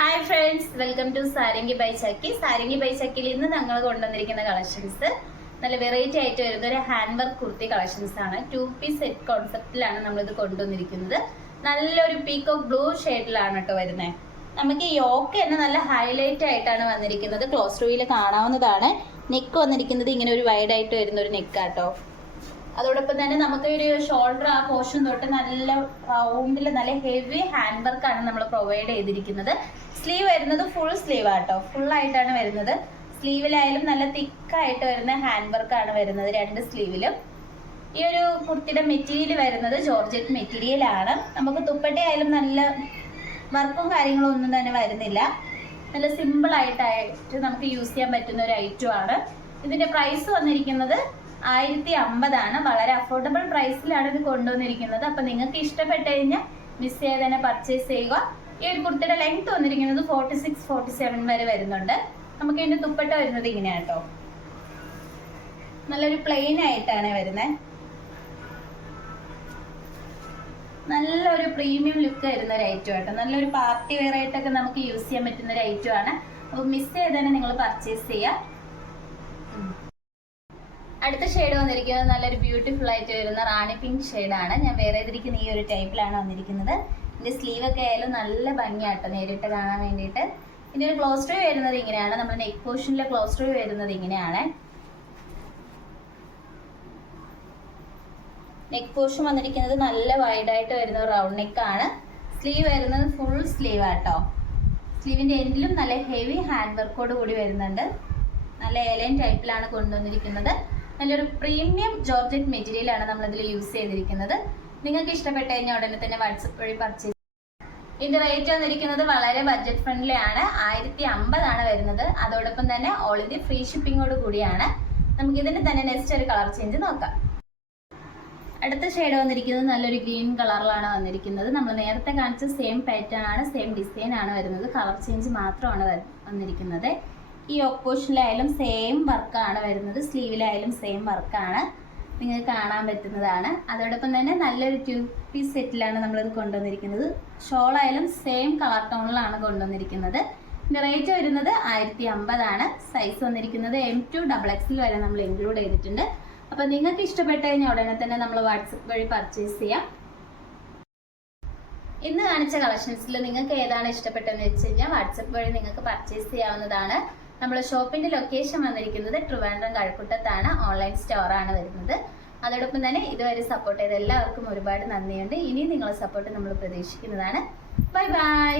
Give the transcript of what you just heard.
Hi friends, welcome to Sarangi by Chakki. Sarangi by ചക്കിയിൽ ഇന്ന് ഞങ്ങൾ കൊണ്ടുവന്നിരിക്കുന്ന കളക്ഷൻസ് നല്ല വെറൈറ്റി ആയിട്ട് വരുന്ന ഒരു ഹാൻഡ് വർക്ക് കുർത്തി കളക്ഷൻസ് ആണ്. 2 പീസ് സെറ്റ് കോൺസെപ്റ്റിലാണ് നമ്മളിത് കൊണ്ടുവന്നിരിക്കുന്നത്. നല്ലൊരു പീകോക്ക് ബ്ലൂ ഷെയ്ഡിലാണ് കേട്ടോ വരുന്നത്. നമുക്ക് ഈ യോക്ക് തന്നെ നല്ല ഹൈലൈറ്റ് ആയിട്ടാണ് വന്നിരിക്കുന്നത്. ക്ലോസ് റൂവിൽ കാണാവുന്നതാണ്. നെക്ക് വന്നിരിക്കുന്നത് ഇങ്ങനെ ഒരു വൈഡ് ആയിട്ട് വരുന്ന ഒരു നെക്കാട്ടോ. അതോടൊപ്പം തന്നെ നമുക്ക് ഒരു ഷോൾഡർ ആ പോർഷൻ തൊട്ട് നല്ല റൗണ്ടിൽ നല്ല ഹെവി ഹാൻഡ് വർക്കാണ് നമ്മൾ പ്രൊവൈഡ് ചെയ്തിരിക്കുന്നത്. സ്ലീവ് വരുന്നത് ഫുൾ സ്ലീവ് ആട്ടോ, ഫുൾ ആയിട്ടാണ് വരുന്നത്. സ്ലീവിലായാലും നല്ല തിക്കായിട്ട് വരുന്ന ഹാൻഡ് വർക്കാണ് വരുന്നത് രണ്ട് സ്ലീവിലും. ഈ ഒരു കുർത്തിയുടെ മെറ്റീരിയൽ വരുന്നത് ജോർജറ്റ് മെറ്റീരിയൽ ആണ്. നമുക്ക് ദുപ്പട്ടയായാലും നല്ല വർക്കും കാര്യങ്ങളും ഒന്നും തന്നെ വരുന്നില്ല. നല്ല സിമ്പിൾ ആയിട്ട് നമുക്ക് യൂസ് ചെയ്യാൻ പറ്റുന്ന ഒരു ഐറ്റം ആണ്. ഇതിന്റെ പ്രൈസ് വന്നിരിക്കുന്നത് 1050 ആണ്. വളരെ അഫോർഡബിൾ പ്രൈസിലാണ് ഇത് കൊണ്ടുവന്നിരിക്കുന്നത്. അപ്പൊ നിങ്ങൾക്ക് ഇഷ്ടപ്പെട്ട് കഴിഞ്ഞാൽ മിസ് ചെയ്ത് തന്നെ പർച്ചേസ് ചെയ്യുക. ഈ ഒരു കുർത്തിയുടെ ലെങ്ത് വന്നിരിക്കുന്നത് 46-47 വരെ വരുന്നുണ്ട്. നമുക്ക് ഇതിന്റെ ദുപ്പട്ട വരുന്നത് ഇങ്ങനെയാണ് കേട്ടോ. നല്ലൊരു പ്ലെയിൻ ആയിട്ടാണ് വരുന്നത്. നല്ലൊരു പ്രീമിയം ലുക്ക് വരുന്ന ഒരു ഐറ്റം ആട്ടോ. നല്ലൊരു പാർട്ടി വെയർ ആയിട്ടൊക്കെ നമുക്ക് യൂസ് ചെയ്യാൻ പറ്റുന്ന ഒരു ഐറ്റം ആണ്. അപ്പൊ മിസ് ചെയ്ത് തന്നെ നിങ്ങൾ പർച്ചേസ് ചെയ്യുക. അടുത്ത ഷെയ്ഡ് വന്നിരിക്കുന്നത് നല്ലൊരു ബ്യൂട്ടിഫുൾ ആയിട്ട് വരുന്ന റാണി പിങ്ക് ഷെയ്ഡാണ്. ഞാൻ വേറെ ചെയ്തിരിക്കുന്ന ഈ ഒരു ടൈപ്പിലാണ് വന്നിരിക്കുന്നത്. ഇതിന്റെ സ്ലീവ് ഒക്കെ ആയാലും നല്ല ഭംഗിയാട്ടോ നേരിട്ട് കാണാൻ വേണ്ടിയിട്ട്. ഇതിന്റെ ഒരു ക്ലോസ് ട്രീ വരുന്നത് ഇങ്ങനെയാണ്. നമ്മുടെ നെക്ക് പോർഷനിലെ ക്ലോസ് ട്രീ വരുന്നത് ഇങ്ങനെയാണ്. നെക്ക് പോർഷൻ വന്നിരിക്കുന്നത് നല്ല വൈഡ് ആയിട്ട് വരുന്ന റൗണ്ട് നെക്ക് ആണ്. സ്ലീവ് വരുന്നത് ഫുൾ സ്ലീവ് ആട്ടോ. സ്ലീവിന്റെ എൻഡിലും നല്ല ഹെവി ഹാൻഡ് വർക്കോട് കൂടി വരുന്നുണ്ട്. നല്ല എലൈൻ ടൈപ്പിലാണ് കൊണ്ടുവന്നിരിക്കുന്നത്. നല്ലൊരു പ്രീമിയം ജോർജറ്റ് മെറ്റീരിയൽ ആണ് നമ്മളിതിൽ യൂസ് ചെയ്തിരിക്കുന്നത്. നിങ്ങൾക്ക് ഇഷ്ടപ്പെട്ട് കഴിഞ്ഞാൽ ഉടനെ തന്നെ വാട്സപ്പ് വഴി പർച്ചേസ്. ഇതിന്റെ റേറ്റ് വന്നിരിക്കുന്നത് വളരെ ബഡ്ജറ്റ് ഫ്രണ്ട്ലി ആണ്. 1050 ആണ് വരുന്നത്. അതോടൊപ്പം തന്നെ ഓൾ ഇന്ത്യ ഫ്രീ ഷിപ്പിങ്ങോട് കൂടിയാണ്. നമുക്ക് ഇതിന്റെ തന്നെ നെക്സ്റ്റ് ഒരു കളർ ചേഞ്ച് നോക്കാം. അടുത്ത ഷെയ്ഡ് വന്നിരിക്കുന്നത് നല്ലൊരു ഗ്രീൻ കളറിലാണ് വന്നിരിക്കുന്നത്. നമ്മൾ നേരത്തെ കാണിച്ച സെയിം പാറ്റേൺ ആണ്, സെയിം ഡിസൈൻ ആണ് വരുന്നത്. കളർ ചേഞ്ച് മാത്രമാണ് വന്നിരിക്കുന്നത്. ഈ ഓപ്പോഷനിലായാലും സെയിം വർക്കാണ് വരുന്നത്. സ്ലീവിലായാലും സെയിം വർക്കാണ് നിങ്ങൾക്ക് കാണാൻ പറ്റുന്നതാണ്. അതോടൊപ്പം തന്നെ നല്ലൊരു 2 പീസ് സെറ്റിലാണ് നമ്മളിത് കൊണ്ടുവന്നിരിക്കുന്നത്. ഷോളായാലും സെയിം കളർ ടോണിലാണ് കൊണ്ടുവന്നിരിക്കുന്നത്. ഇതിൻ്റെ റേറ്റ് വരുന്നത് 1050 ആണ്. സൈസ് വന്നിരിക്കുന്നത് M2 XXL വരെ നമ്മൾ ഇൻക്ലൂഡ് ചെയ്തിട്ടുണ്ട്. അപ്പോൾ നിങ്ങൾക്ക് ഇഷ്ടപ്പെട്ട് കഴിഞ്ഞാൽ ഉടനെ തന്നെ നമ്മൾ വാട്സപ്പ് വഴി പർച്ചേസ് ചെയ്യാം. ഇന്ന് കാണിച്ച കളക്ഷൻസിൽ നിങ്ങൾക്ക് ഏതാണ് ഇഷ്ടപ്പെട്ടതെന്ന് വെച്ച് കഴിഞ്ഞാൽ വാട്സപ്പ് വഴി നിങ്ങൾക്ക് പർച്ചേസ് ചെയ്യാവുന്നതാണ്. നമ്മുടെ ഷോപ്പിന്റെ ലൊക്കേഷൻ വന്നിരിക്കുന്നത് ട്രിവാൻഡ്രം കഴക്കൂട്ടത്താണ്. ഓൺലൈൻ സ്റ്റോർ ആണ് വരുന്നത്. അതോടൊപ്പം തന്നെ ഇതുവരെ സപ്പോർട്ട് ചെയ്ത എല്ലാവർക്കും ഒരുപാട് നന്ദിയുണ്ട്. ഇനി നിങ്ങളെ സപ്പോർട്ട് നമ്മൾ പ്രതീക്ഷിക്കുന്നതാണ്. Bye bye.